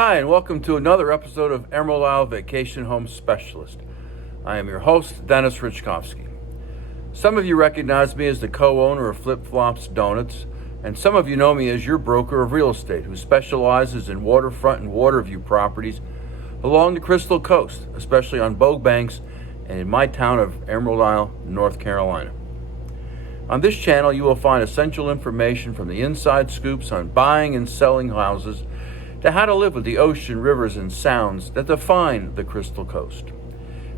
Hi, and welcome to another episode of Emerald Isle Vacation Home Specialist. I am your host, Dennis Richkovsky. Some of you recognize me as the co-owner of Flip Flops Donuts, and some of you know me as your broker of real estate who specializes in waterfront and water view properties along the Crystal Coast, especially on Bogue Banks and in my town of Emerald Isle, North Carolina. On this channel, you will find essential information from the inside scoops on buying and selling houses to how to live with the ocean, rivers, and sounds that define the Crystal Coast.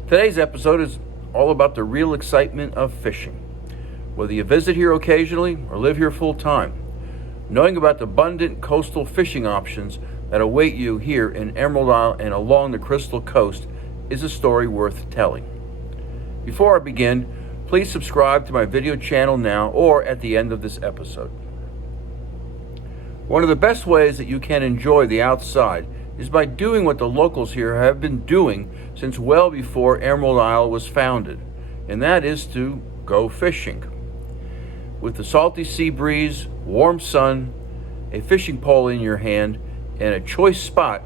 Today's episode is all about the real excitement of fishing. Whether you visit here occasionally or live here full time, knowing about the abundant coastal fishing options that await you here in Emerald Isle and along the Crystal Coast is a story worth telling. Before I begin, please subscribe to my video channel now or at the end of this episode. One of the best ways that you can enjoy the outside is by doing what the locals here have been doing since well before Emerald Isle was founded, and that is to go fishing. With the salty sea breeze, warm sun, a fishing pole in your hand, and a choice spot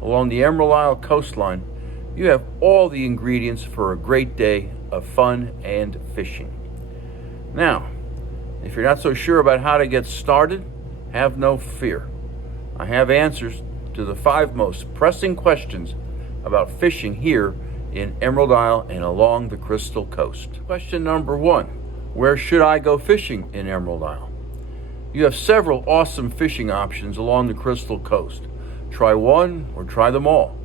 along the Emerald Isle coastline, you have all the ingredients for a great day of fun and fishing. Now, if you're not so sure about how to get started, have no fear. I have answers to the 5 most pressing questions about fishing here in Emerald Isle and along the Crystal Coast. Question number 1, where should I go fishing in Emerald Isle? You have several awesome fishing options along the Crystal Coast. Try one or try them all.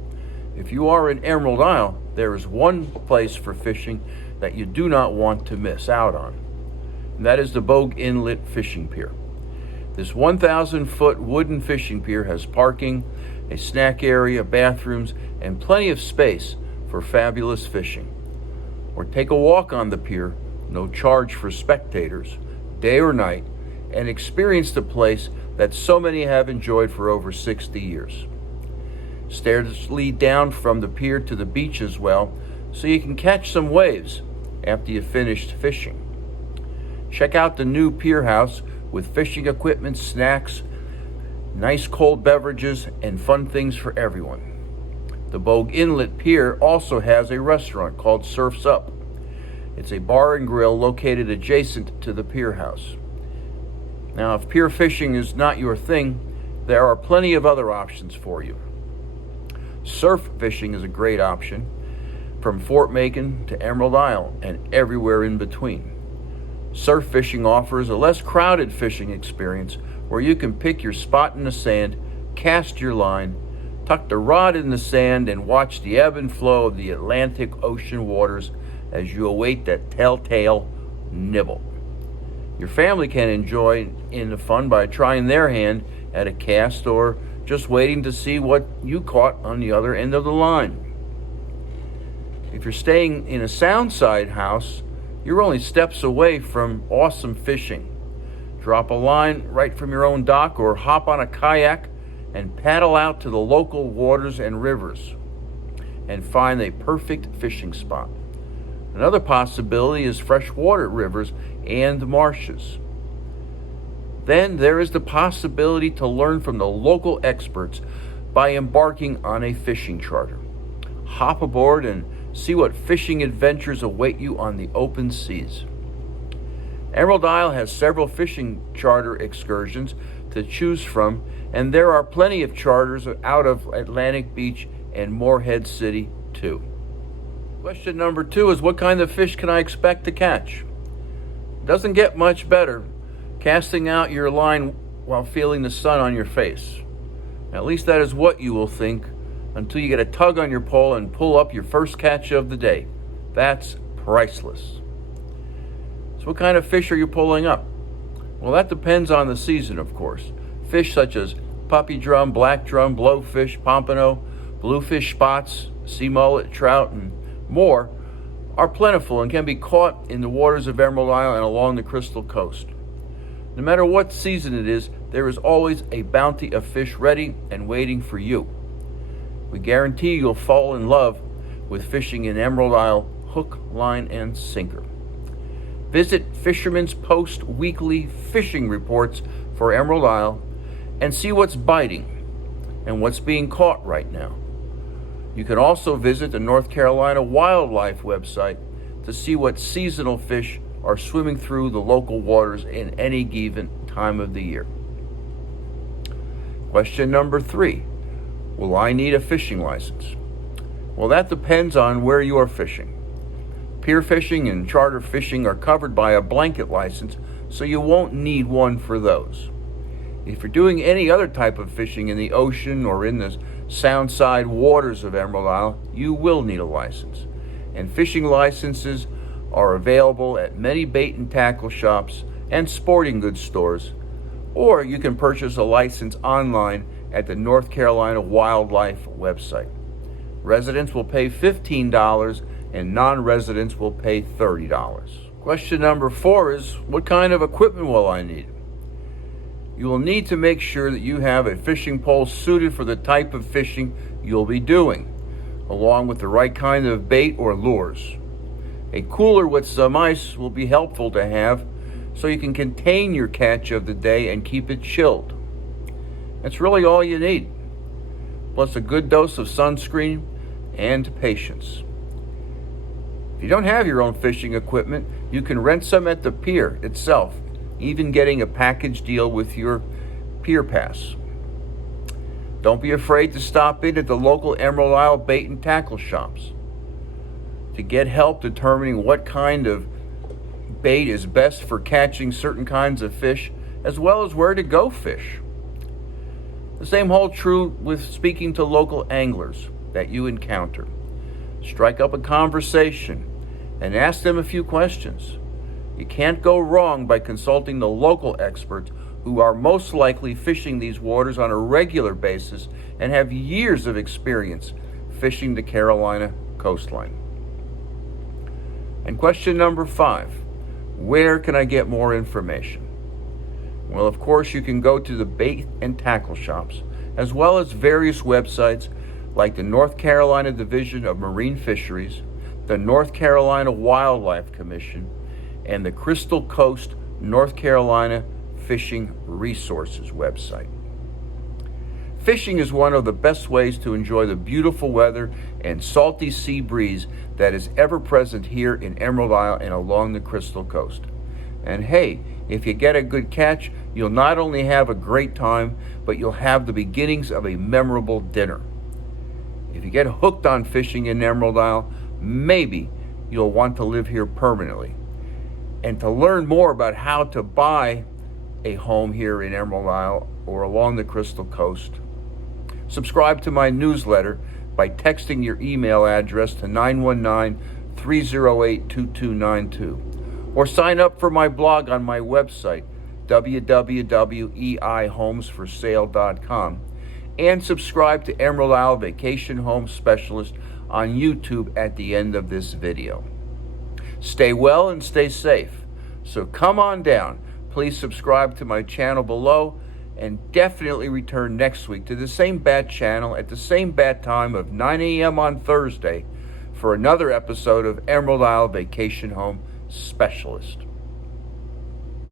If you are in Emerald Isle, there is one place for fishing that you do not want to miss out on, and that is the Bogue Inlet Fishing Pier. This 1,000-foot wooden fishing pier has parking, a snack area, bathrooms, and plenty of space for fabulous fishing. Or take a walk on the pier, no charge for spectators, day or night, and experience the place that so many have enjoyed for over 60 years. Stairs lead down from the pier to the beach as well, so you can catch some waves after you've finished fishing. Check out the new pier house with fishing equipment, snacks, nice cold beverages, and fun things for everyone. The Bogue Inlet Pier also has a restaurant called Surf's Up. It's a bar and grill located adjacent to the pier house. Now, if pier fishing is not your thing, there are plenty of other options for you. Surf fishing is a great option from Fort Macon to Emerald Isle and everywhere in between. Surf fishing offers a less crowded fishing experience where you can pick your spot in the sand, cast your line, tuck the rod in the sand, and watch the ebb and flow of the Atlantic Ocean waters as you await that telltale nibble. Your family can enjoy in the fun by trying their hand at a cast or just waiting to see what you caught on the other end of the line. If you're staying in a Soundside house, you're only steps away from awesome fishing. Drop a line right from your own dock or hop on a kayak and paddle out to the local waters and rivers and find a perfect fishing spot. Another possibility is freshwater rivers and marshes. Then there is the possibility to learn from the local experts by embarking on a fishing charter. Hop aboard and see what fishing adventures await you on the open seas. Emerald Isle has several fishing charter excursions to choose from, and there are plenty of charters out of Atlantic Beach and Morehead City too. Question number 2 is, what kind of fish can I expect to catch? Doesn't get much better casting out your line while feeling the sun on your face. At least that is what you will think until you get a tug on your pole and pull up your first catch of the day. That's priceless. So what kind of fish are you pulling up? Well, that depends on the season, of course. Fish such as puppy drum, black drum, blowfish, pompano, bluefish spots, sea mullet, trout, and more are plentiful and can be caught in the waters of Emerald Isle and along the Crystal Coast. No matter what season it is, there is always a bounty of fish ready and waiting for you. We guarantee you'll fall in love with fishing in Emerald Isle, hook, line, and sinker. Visit Fisherman's Post weekly fishing reports for Emerald Isle and see what's biting. and what's being caught right now. You can also visit the North Carolina Wildlife website to see what seasonal fish are swimming through the local waters in any given time of the year. Question number 3. Will I need a fishing license? Well, that depends on where you are fishing. Pier fishing and charter fishing are covered by a blanket license, so you won't need one for those. If you're doing any other type of fishing in the ocean or in the soundside waters of Emerald Isle, you will need a license. And fishing licenses are available at many bait and tackle shops and sporting goods stores, or you can purchase a license online at the North Carolina Wildlife website. Residents will pay $15 and non-residents will pay $30. Question number 4 is, what kind of equipment will I need? You will need to make sure that you have a fishing pole suited for the type of fishing you'll be doing, along with the right kind of bait or lures. A cooler with some ice will be helpful to have so you can contain your catch of the day and keep it chilled. That's really all you need, plus a good dose of sunscreen and patience. If you don't have your own fishing equipment, you can rent some at the pier itself, even getting a package deal with your pier pass. Don't be afraid to stop in at the local Emerald Isle bait and tackle shops to get help determining what kind of bait is best for catching certain kinds of fish, as well as where to go fish. The same holds true with speaking to local anglers that you encounter. Strike up a conversation and ask them a few questions. You can't go wrong by consulting the local experts who are most likely fishing these waters on a regular basis and have years of experience fishing the Carolina coastline. And question number 5, where can I get more information? Well, of course, you can go to the bait and tackle shops, as well as various websites like the North Carolina Division of Marine Fisheries, the North Carolina Wildlife Commission, and the Crystal Coast, North Carolina Fishing Resources website. Fishing is one of the best ways to enjoy the beautiful weather and salty sea breeze that is ever present here in Emerald Isle and along the Crystal Coast. And hey, if you get a good catch, you'll not only have a great time, but you'll have the beginnings of a memorable dinner. If you get hooked on fishing in Emerald Isle, maybe you'll want to live here permanently. And to learn more about how to buy a home here in Emerald Isle or along the Crystal Coast, subscribe to my newsletter by texting your email address to 919-308-2292, or sign up for my blog on my website, www.eihomesforsale.com, and subscribe to Emerald Isle Vacation Home Specialist on YouTube at the end of this video. Stay well and stay safe. So come on down. Please subscribe to my channel below and definitely return next week to the same bat channel at the same bat time of 9 a.m. on Thursday for another episode of Emerald Isle Vacation Home Specialist.